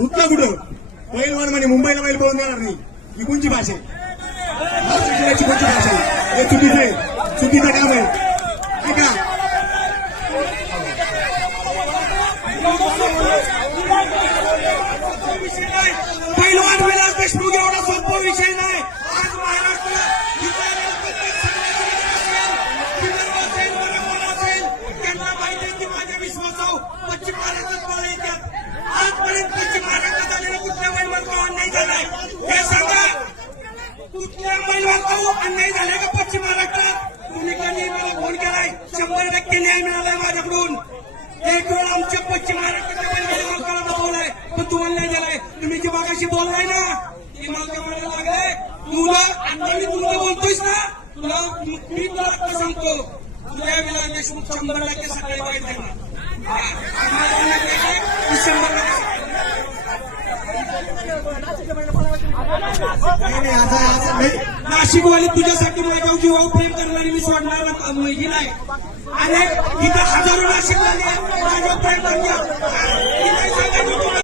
उठला कुठं पैलवान म्हणे मुंबईला बैल पळून देणार नाही. ही कोणची भाषा आहे? महाराष्ट्र जिल्ह्याची कोणची भाषा आहे? हे चुकीचं आहे, चुकीचं काम आहे. ऐका पैलवान विलास देशमुख एवढा सोपा विषय नाही. आज महाराष्ट्र त्यांना माहिती आहे की माझ्या विश्वासावर पश्चिम महाराष्ट्रात मला येतात. आजपर्यंत पश्चिम महाराष्ट्रात आलेला कुठल्या पैलवानचा अन्याय झालाय हे सांगा. कुठल्या पैलवानचा अन्याय झालाय का पश्चिम महाराष्ट्रात? तुम्ही कधी मला फोन केलाय 100% न्याय मिळालाय माझ्याकडून. एक वेळ आमच्या पश्चिम महाराष्ट्राच्या पैलवानाला बोलाय पण तुम्हाला नाही दिलाय. तुम्ही जे मागाशी बोललाय ना ते मला म्हणायला लागले तुला आणि मी तुला बोलतोयस ना तुला मी तुला आता सांगतो तुझ्या विलास देशमुख 100% सकाळी बाहेर देणार. नाशिकवाली तुझ्यासाठी माझ्या जीवावर प्रेम करणारी मी सोडणार मुलगी नाही. अरे इथं हजारो नाशिकवाले माझ्या प्रेम करतात.